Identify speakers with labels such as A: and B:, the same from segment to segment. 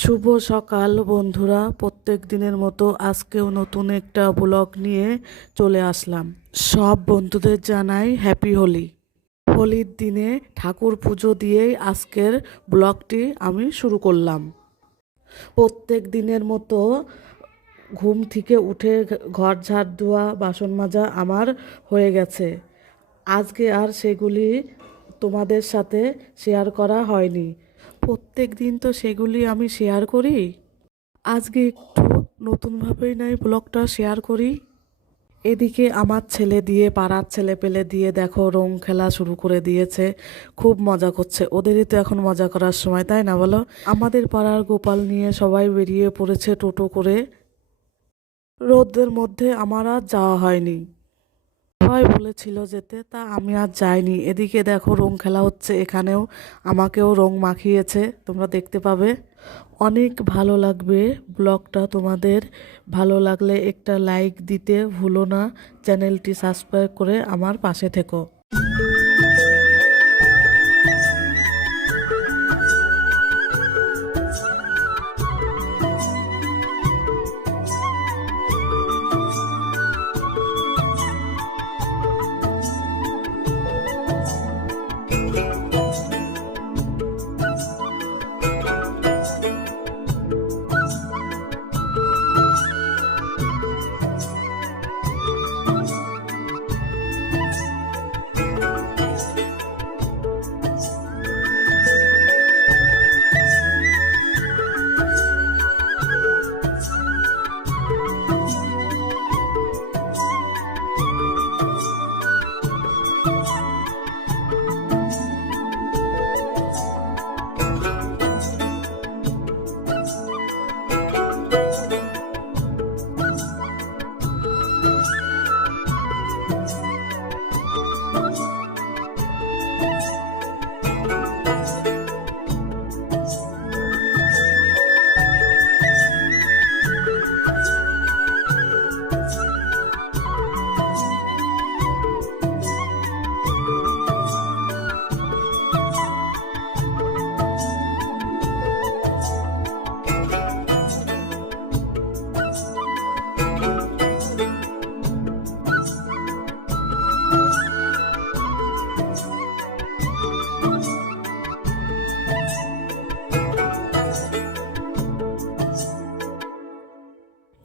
A: শুভ সকাল, বন্ধুরা। প্রত্যেক দিনের মতো আজকেও নতুন একটা ব্লগ নিয়ে চলে আসলাম। সব বন্ধুদের জানাই হ্যাপি হোলি। হোলির দিনে ঠাকুর পুজো দিয়েই আজকের ব্লগটি আমি শুরু করলাম। প্রত্যেক দিনের মতো ঘুম থেকে উঠে ঘর ঝাড় ধোয়া, বাসন মাজা আমার হয়ে গেছে। আজকে আর সেগুলি তোমাদের সাথে শেয়ার করা হয়নি। প্রত্যেক দিন তো সেগুলি আমি শেয়ার করি। আজকে একটু নতুনভাবেই নাই ব্লগটা শেয়ার করি। এদিকে আমার ছেলে দিয়ে, পাড়ার ছেলে পেলে দিয়ে দেখো রং খেলা শুরু করে দিয়েছে। খুব মজা করছে। ওদেরই তো এখন মজা করার সময়, তাই না বলো? আমাদের পাড়ার গোপাল নিয়ে সবাই বেরিয়ে পড়েছে টোটো করে। রোদের মধ্যে আমার আর যাওয়া হয়নি। সবাই বলেছিল যেতে, তা আমি আর যাইনি। এদিকে দেখো রং খেলা হচ্ছে এখানেও। আমাকেও রং মাখিয়েছে, তোমরা দেখতে পাবে। অনেক ভালো লাগবে ব্লগটা তোমাদের। ভালো লাগলে একটা লাইক দিতে ভুলো না। চ্যানেলটি সাবস্ক্রাইব করে আমার পাশে থেকো।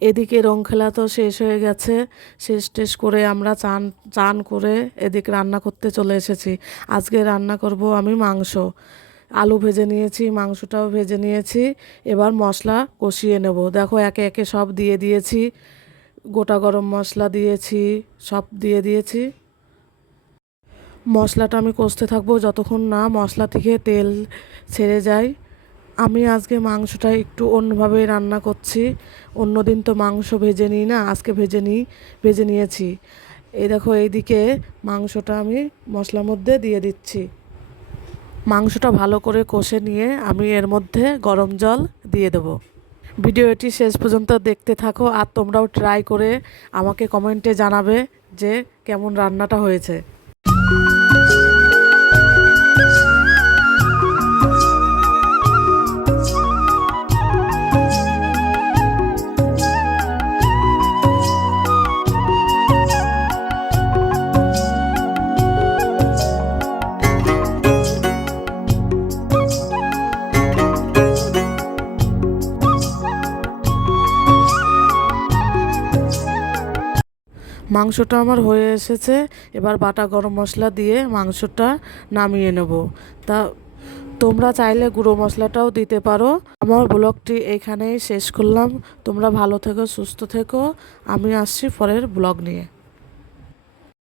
A: এদিকে রং খেলা তো শেষ হয়ে গেছে। শেষ টেস করে আমরা চান চান করে এদিকে রান্না করতে চলে এসেছি। আজকে রান্না করব আমি মাংস। আলু ভেজে নিয়েছি, মাংসটাও ভেজে নিয়েছি। এবার মশলা কষিয়ে নেব। দেখো একে একে সব দিয়ে দিয়েছি। গোটা গরম মশলা দিয়েছি, সব দিয়ে দিয়েছি। মশলাটা আমি কষতে থাকব যতক্ষণ না মশলা থেকে তেল ছেড়ে যায়। আমি আজকে মাংসটা একটু অন্যভাবে রান্না করছি। অন্যদিন তো মাংস ভেজে নিই না, আজকে ভেজে নিই, ভেজে নিয়েছি। এই দেখো, এইদিকে মাংসটা আমি মশলার মধ্যে দিয়ে দিচ্ছি। মাংসটা ভালো করে কষে নিয়ে আমি এর মধ্যে গরম জল দিয়ে দেব। ভিডিওটি শেষ পর্যন্ত দেখতে থাকো আর তোমরাও ট্রাই করে আমাকে কমেন্টে জানাবে যে কেমন রান্নাটা হয়েছে। মাংসটা আমার হয়ে এসেছে। এবার বাটা গরম মশলা দিয়ে মাংসটা নামিয়ে নেব। তা তোমরা চাইলে গুঁড়ো মশলাটাও দিতে পারো। আমার ব্লগটি এখানেই শেষ করলাম। তোমরা ভালো থেকো, সুস্থ থেকো। আমি আসছি পরের ব্লগ নিয়ে।